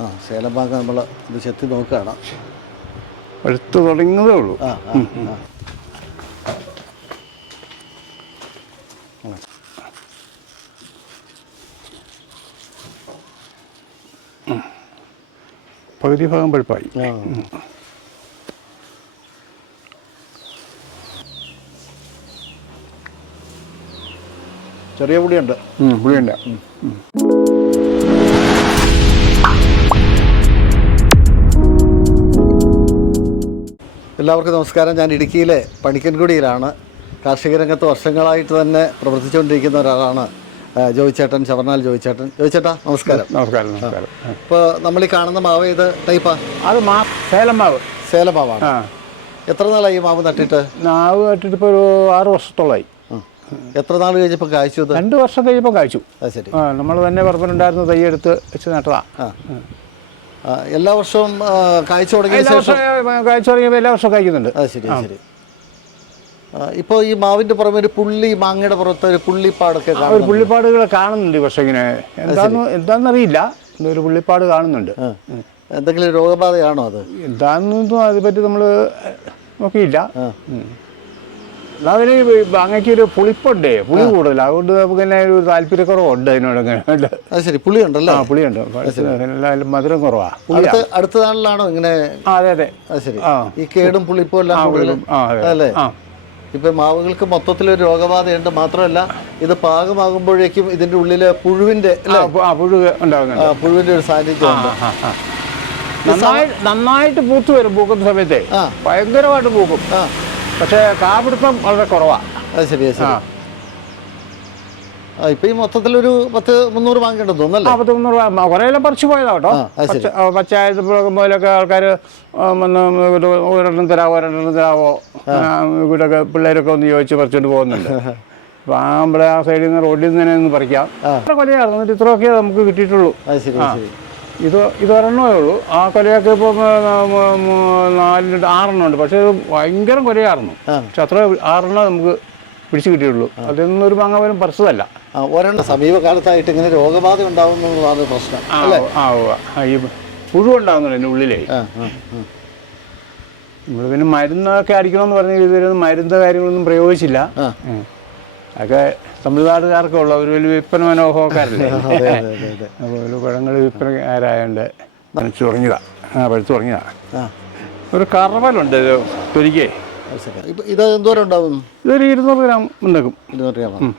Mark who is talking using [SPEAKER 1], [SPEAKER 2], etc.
[SPEAKER 1] ആ ശേലം ഭാഗം നമ്മൾ ഇത് ചെത്തി നോക്കുകയാണ്.
[SPEAKER 2] അടുത്ത് തുടങ്ങുന്നതേ ഉള്ളൂ.
[SPEAKER 1] ആ ആ ആ.
[SPEAKER 2] പകുതി ഭാഗം പഴുപ്പായി.
[SPEAKER 1] ആ. ചെറിയ പുളിയുണ്ട്.
[SPEAKER 2] പുളിയുണ്ട്
[SPEAKER 1] എല്ലാവർക്കും നമസ്കാരം. ഞാൻ ഇടുക്കിയിലെ പണിക്കൻകുടിയിലാണ്. കാർഷിക രംഗത്ത് വർഷങ്ങളായിട്ട് തന്നെ പ്രവർത്തിച്ചുകൊണ്ടിരിക്കുന്ന ഒരാളാണ് ജോയിച്ചേട്ടൻ ശബർനാൽ ജോയിച്ചേട്ടൻ. ജോയിച്ചേട്ടാ നമസ്കാരം.
[SPEAKER 2] നമസ്കാരം നമസ്കാരം.
[SPEAKER 1] ഇപ്പോൾ നമ്മൾ ഈ കാണുന്ന മാവ് ഏത് ടൈപ്പാ?
[SPEAKER 2] അത് മാ സേലം മാവ്.
[SPEAKER 1] സേലം മാവാണ്. എത്ര നാളായി ഈ മാവ് നട്ടിട്ട്?
[SPEAKER 2] മാവ് നട്ടിട്ട് ഇപ്പോൾ ഒരു ആറ് വർഷത്തോളമായി.
[SPEAKER 1] എത്ര നാൾ കഴിഞ്ഞപ്പോൾ കാഴ്ച
[SPEAKER 2] രണ്ട് വർഷം കഴിഞ്ഞപ്പോൾ കാഴ്ച
[SPEAKER 1] അത് ശരി.
[SPEAKER 2] നമ്മൾ തന്നെ പറമ്പിലുണ്ടായിരുന്ന തൈ എടുത്ത് വെച്ച് നട്ടതാ.
[SPEAKER 1] ആ. ആ, എല്ലാ വർഷവും കാഴ്ച തുടങ്ങിയ ശേഷം
[SPEAKER 2] കാഴ്ച തുടങ്ങിയപ്പോൾ എല്ലാ വർഷവും കായ്ക്കുന്നുണ്ട്
[SPEAKER 1] അത് ശരി ശരി. ഇപ്പോൾ ഈ മാവിന്റെ പുറമെ ഒരു പുള്ളി മാങ്ങയുടെ പുറത്ത് ഒരു പുള്ളിപ്പാടൊക്കെ
[SPEAKER 2] ഒരു പുള്ളിപ്പാടുകൾ കാണുന്നുണ്ട് പക്ഷേ ഇങ്ങനെ. എന്താന്ന് എന്താണെന്നറിയില്ല ഒരു പുള്ളിപ്പാട് കാണുന്നുണ്ട്.
[SPEAKER 1] എന്തെങ്കിലും രോഗബാധയാണോ അത്?
[SPEAKER 2] എന്താണെന്നൊന്നും അതിനെപ്പറ്റി നമ്മൾ നോക്കിയില്ല. അതിന് അങ്ങക്ക് ഒരു പുളിപ്പുണ്ടേ പുളി കൂടുതൽ അതുകൊണ്ട് നമുക്ക് തന്നെ ഒരു താല്പര്യക്കുറവുണ്ട് അതിനോടൊക്കെ
[SPEAKER 1] അത് ശരി പുളിയുണ്ടല്ലോ?
[SPEAKER 2] ആ പുളിയുണ്ട്. എല്ലാം മധുരം കുറവാ.
[SPEAKER 1] അടുത്ത അടുത്ത നാളിലാണോ ഇങ്ങനെ?
[SPEAKER 2] അതെ അതെ.
[SPEAKER 1] അത് ശരി. ഈ കേടും പുളിപ്പും എല്ലാം അല്ലേ? ഇപ്പൊ മാവുകൾക്ക് മൊത്തത്തിലൊരു രോഗബാധയുണ്ട് മാത്രമല്ല ഇത് പാകമാകുമ്പോഴേക്കും ഇതിന്റെ ഉള്ളിൽ പുഴുവിന്റെ പുഴുവിന്റെ ഒരു സാന്നിധ്യം ഉണ്ട്
[SPEAKER 2] ആ, ആ. നന്നായിട്ട് പൂത്തു വരും പൂക്കുന്ന സമയത്തെ. ഭയങ്കരമായിട്ട് പൂക്കും.
[SPEAKER 1] ആ.
[SPEAKER 2] പക്ഷേ കാപിടുത്തം വളരെ കുറവാണ്
[SPEAKER 1] അത് ശരി
[SPEAKER 2] ആ.
[SPEAKER 1] ശരി ഇപ്പൊ ഈ മൊത്തത്തിൽ ഒരു പത്ത് മുന്നൂറ് ബാങ്ക് തോന്നല്ലേ
[SPEAKER 2] ആ പത്ത് മുന്നൂറ് കുറേയെല്ലാം പറിച്ചു പോയതാ കേട്ടോ. പച്ചായത്ത് മുതലൊക്കെ ആൾക്കാർ ഒരെണ്ണം തരാവോ ഒരെണ്ണം തരാവോ. ഇവിടെയൊക്കെ പിള്ളേരൊക്കെ ഒന്ന് ചോദിച്ച് പറിച്ചുകൊണ്ട് പോകുന്നുണ്ട്. അപ്പോൾ ആ നമ്മുടെ ആ സൈഡിൽ നിന്ന് റോഡിൽ നിന്ന് തന്നെ ഒന്ന് പറിക്കാം. ഇത്ര ഇത്രയൊക്കെ നമുക്ക് കിട്ടിയിട്ടുള്ളൂ.
[SPEAKER 1] അത് ശരി ശരി.
[SPEAKER 2] ഇത് ഇതൊരെണ്ണമേ ഉള്ളൂ. ആ കൊലയൊക്കെ ഇപ്പോൾ നാല് ആറെണ്ണം ഉണ്ട്. പക്ഷേ ഇത് ഭയങ്കര കൊലയായിരുന്നു. പക്ഷെ അത്ര ആറെണ്ണം നമുക്ക് പിടിച്ചു കിട്ടിയുള്ളൂ അതിൽ നിന്നൊരു മാങ്ങ പോലും പറിച്ചതല്ല.
[SPEAKER 1] ഒരെണ്ണം സമീപകാലത്തായിട്ട് ഇങ്ങനെ രോഗബാധ ഉണ്ടാവുന്നതാണ് പ്രശ്നം
[SPEAKER 2] ആ ഈ പുഴു ഉണ്ടാകുന്നുണ്ട് എന്റെ ഉള്ളിലേ. നമ്മൾ പിന്നെ മരുന്നൊക്കെ അടിക്കണമെന്ന് പറഞ്ഞ ഇതുവരെ മരുന്ന് കാര്യങ്ങളൊന്നും പ്രയോഗിച്ചില്ല. തമിഴ്നാട്ടുകാർക്കെ ഉള്ള ഒരു വലിയ വിൽപ്പന മനോഭാവക്കാരല്ലേ അപ്പോൾ ഒരു പഴങ്ങൾ വിൽപ്പനക്കാരായതുകൊണ്ട് പഠിച്ചു തുടങ്ങിയതാ ആ പഠിച്ചു തുടങ്ങിയതാ ഒരു കറവലുണ്ട് ഇത് തൊലിക്കേ.
[SPEAKER 1] ഇത് എന്തോരം ഉണ്ടാവും?
[SPEAKER 2] ഇതൊരു ഇരുന്നൂറ് ഗ്രാം ഉണ്ടാക്കും.
[SPEAKER 1] ഇരുന്നൂറ് ഗ്രാം